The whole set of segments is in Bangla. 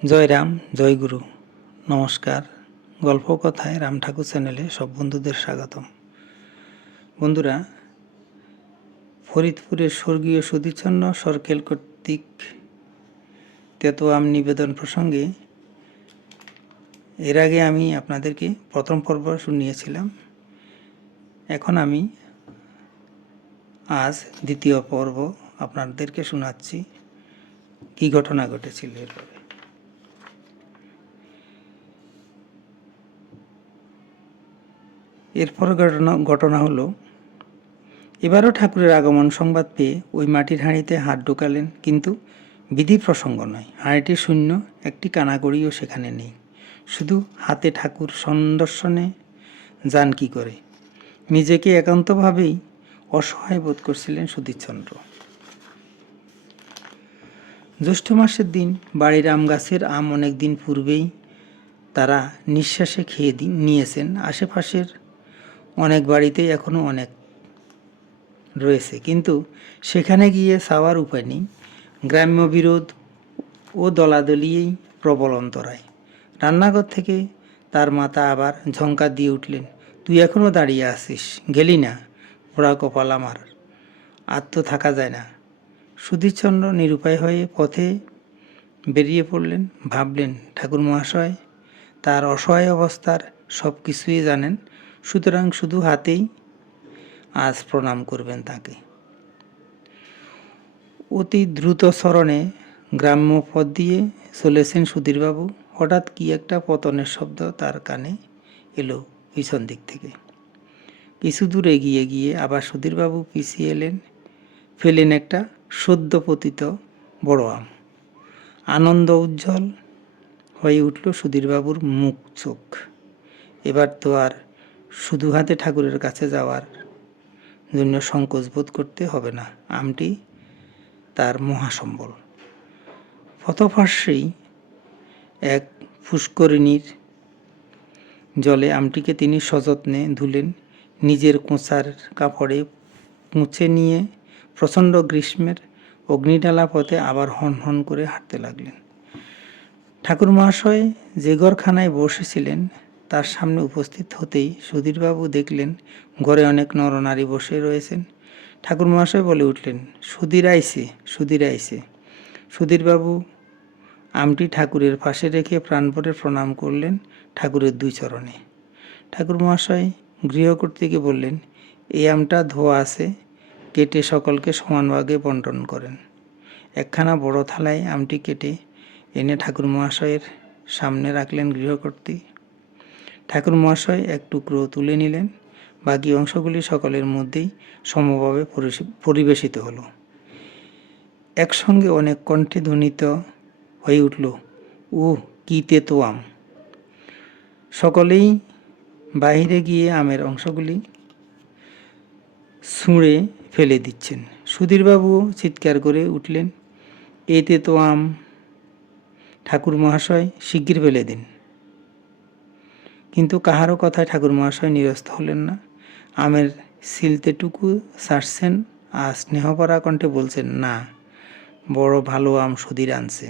জয় রাম, জয় গুরু, নমস্কার। গল্প কথায় রাম ঠাকুর চ্যানেলে সব বন্ধুদের স্বাগতম। বন্ধুরা, ফরিদপুরের স্বর্গীয় সুধীরচন্দ্র সরকেল কর্তৃক তেতোয়াম নিবেদন প্রসঙ্গে এর আগে আমি আপনাদেরকে প্রথম পর্ব শুনিয়েছিলাম। এখন আমি আজ দ্বিতীয় পর্ব আপনাদেরকে শোনাচ্ছি কী ঘটনা ঘটেছিল এরপরে। এরপর ঘটনা হলো, এবারও ঠাকুরের আগমন সংবাদ পেয়ে ওই মাটির হাঁড়িতে হাত ঢোকালেন, কিন্তু বিধি প্রসঙ্গ নয়। হাঁড়িটি শূন্য, একটি কানাকড়িও সেখানে নেই। শুধু হাতে ঠাকুর সন্দর্শনে যান কী করে? নিজেকে একান্তভাবেই অসহায় বোধ করছিলেন সুধীরচন্দ্র। জ্যৈষ্ঠ মাসের দিন বাড়ির আম গাছের আম অনেক দিন পূর্বেই তারা নিঃশ্বাসে খেয়ে নিয়েছেন। আশেপাশের অনেক বাড়িতেই এখনও অনেক রয়েছে, কিন্তু সেখানে গিয়ে চাওয়ার উপায় নেই। গ্রাম্য বিরোধ ও দলাদলিয়েই প্রবল অন্তরায়। রান্নাঘর থেকে তার মাতা আবার ঝঙ্কার দিয়ে উঠলেন, তুই এখনও দাঁড়িয়ে আছিস, গেলি না? পোড়া কপাল আমার, আর তো থাকা যায় না। সুধীরচন্দ্র নিরুপায় হয়ে পথে বেরিয়ে পড়লেন। ভাবলেন, ঠাকুর মহাশয় তার অসহায় অবস্থার সব কিছুই জানেন, সুতরাং শুধু হাতেই আজ প্রণাম করবেন তাকে। অতি দ্রুত স্মরণে গ্রাম্য পথ দিয়ে চলেছেন সুধীরবাবু। হঠাৎ কি একটা পতনের শব্দ তার কানে এলো পিছন দিক থেকে। কিছু দূর এগিয়ে গিয়ে আবার সুধীরবাবু পিছিয়ে এলেন, ফেলেন একটা সদ্য পতিত বড় আম। আনন্দ উজ্জ্বল হয়ে উঠল সুধীরবাবুর মুখ চোখ। এবার তো আর শুধু হাতে ঠাকুরের কাছে যাওয়ার জন্য সংকোচ বোধ করতে হবে না। আমটি তার মহাসম্বল। পথপার্শ্বেই এক পুষ্করিণীর জলে আমটিকে তিনি সযত্নে ধুলেন। নিজের কোঁচার কাপড়ে মুছে নিয়ে প্রচণ্ড গ্রীষ্মের অগ্নিডালা পথে আবার হন হন করে হাঁটতে লাগলেন। ঠাকুর মহাশয় যে ঘরখানায় বসেছিলেন তার সামনে উপস্থিত হতেই সুধীরবাবু দেখলেন ঘরে অনেক নরনারী বসে রয়েছেন। ঠাকুর মহাশয় বলে উঠলেন, সুধীর আইছে, সুধীর আইছে। সুধীরবাবু আমটি ঠাকুরের পাশে রেখে প্রাণভরে প্রণাম করলেন ঠাকুরের দুই চরণে। ঠাকুর মহাশয় গৃহকর্ত্রীকে বললেন, এই আমটা ধোয়া আছে, কেটে সকলকে সমান ভাগে বন্টন করেন। একখানা বড় থালায় আমটি কেটে এনে ঠাকুর মহাশয়ের সামনে রাখলেন গৃহকর্ত্রী। ঠাকুর মহাশয় এক টুকরো তুলে নিলেন। বাকি অংশগুলি সকলের মধ্যেই সমভাবে পরিবেশিত হলো। একসঙ্গে অনেক কণ্ঠে ধ্বনিত হয়ে উঠল, কি তেতো আম! সকলেই বাহিরে গিয়ে আমের অংশগুলি ছুঁড়ে ফেলে দিচ্ছেন। সুধীরবাবুও চিৎকার করে উঠলেন, এই তেতো আম ঠাকুর মহাশয় শিগগির ফেলে দিন। কিন্তু কাহারও কথায় ঠাকুর মহাশয় নিরস্ত হলেন না। আমের ছিলতেটুকু ছাড়ছেন আর স্নেহভরা কণ্ঠে বলছেন, না, বড় ভালো আম সুধীর আনছে,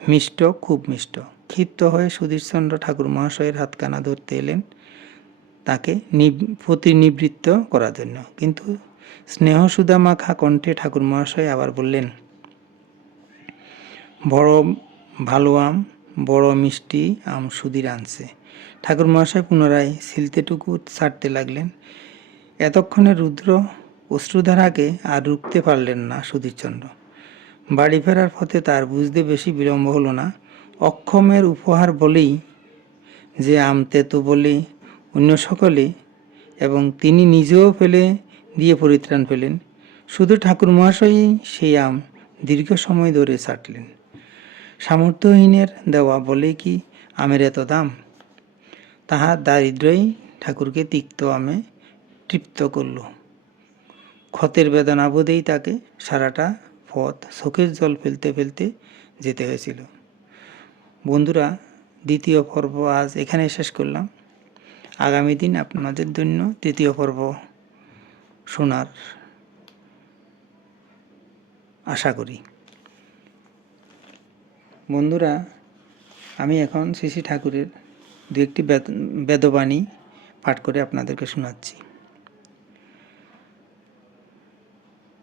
মিষ্ট, খুব মিষ্ট। ক্ষিপ্ত হয়ে সুধীরচন্দ্র ঠাকুর মহাশয়ের হাতখানা ধরতে এলেন তাকে প্রতিনিবৃত্ত করার জন্য, কিন্তু স্নেহসুধা মাখা কণ্ঠে ঠাকুর মহাশয় আবার বললেন, বড় ভালো আম, বড় মিষ্টি আম সুধীর আনছে। ঠাকুর মহাশয় পুনরায় ছিলতেটুকু ছাড়তে লাগলেন। এতক্ষণে রুদ্র অশ্রুধারাকে আর রুখতে পারলেন না সুধীরচন্দ্র। বাড়ি ফেরার পথে তার বুঝতে বেশি বিলম্ব হলো না। অক্ষমের উপহার বলেই যে আম তেতো বলে অন্য সকলে এবং তিনি নিজেও ফেলে দিয়ে পরিত্রাণ পেলেন। শুধু ঠাকুর মহাশয়ই সেই আম দীর্ঘ সময় ধরে চাটলেন। সামর্থ্যহীনের দেওয়া বলে কি আমের এত দাম? তাহার দারিদ্র্যই ঠাকুরকে তিক্ত আমে তৃপ্ত করল। ক্ষতের বেদনা বোধেই তাকে সারাটা পথ চোখের জল ফেলতে ফেলতে যেতে হয়েছিল। বন্ধুরা, দ্বিতীয় পর্ব আজ এখানে শেষ করলাম। আগামী দিন আপনাদের জন্য তৃতীয় পর্ব শোনার আশা করি। বন্ধুরা, আমি এখন শ্রী শ্রী ঠাকুরের দু একটি বেদবাণী পাঠ করে আপনাদেরকে শোনাচ্ছি।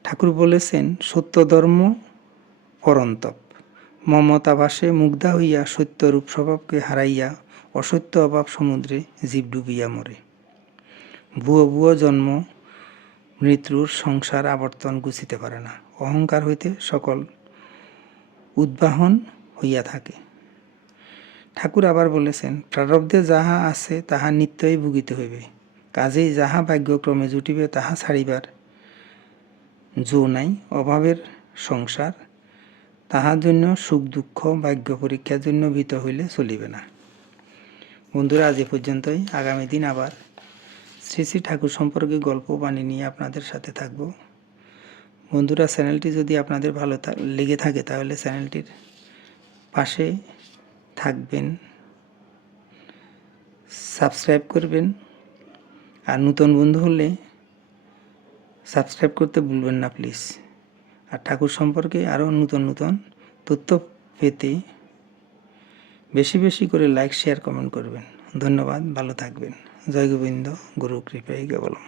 ঠাকুর বলেছেন, সত্য ধর্ম পরন্তপ, মমতাভাসে মুগ্ধা হইয়া সত্যরূপ স্বভাবকে হারাইয়া অসত্য অভাব সমুদ্রে জীব ডুবিয়া মরে। ভুয়ো ভুয়ো জন্ম মৃত্যুর সংসার আবর্তন গুছিতে পারে না। অহংকার হইতে সকল উদ্বাহন হইয়া থাকে। ঠাকুর আবার বলেছেন, প্রারব্ধে যাহা আছে তাহা নিত্যই ভুগিতে হইবে, কাজেই যাহা ভাগ্যক্রমে জুটিবে তাহা ছাড়িবার জো নাই। অভাবের সংসার, তাহার জন্য সুখ দুঃখ ভাগ্য পরীক্ষার জন্য ভীত হইলে চলিবে না। বন্ধুরা, আজ এ পর্যন্তই। আগামী দিন আবার শ্রী শ্রী ঠাকুর সম্পর্কে গল্প বাণী নিয়ে আপনাদের সাথে থাকব। বন্ধুরা, চ্যানেলটি যদি আপনাদের ভালো লেগে থাকে তাহলে চ্যানেলটির পাশে থাকবেন, সাবস্ক্রাইব করবেন, আর নতুন বন্ধু হলে সাবস্ক্রাইব করতে ভুলবেন না প্লিজ। আর ঠাকুর সম্পর্কে আরও নতুন নতুন তথ্য পেতে বেশি বেশি করে লাইক শেয়ার কমেন্ট করবেন। ধন্যবাদ, ভালো থাকবেন। জয় গোবিন্দ, গুরু কৃপায় কেবলম।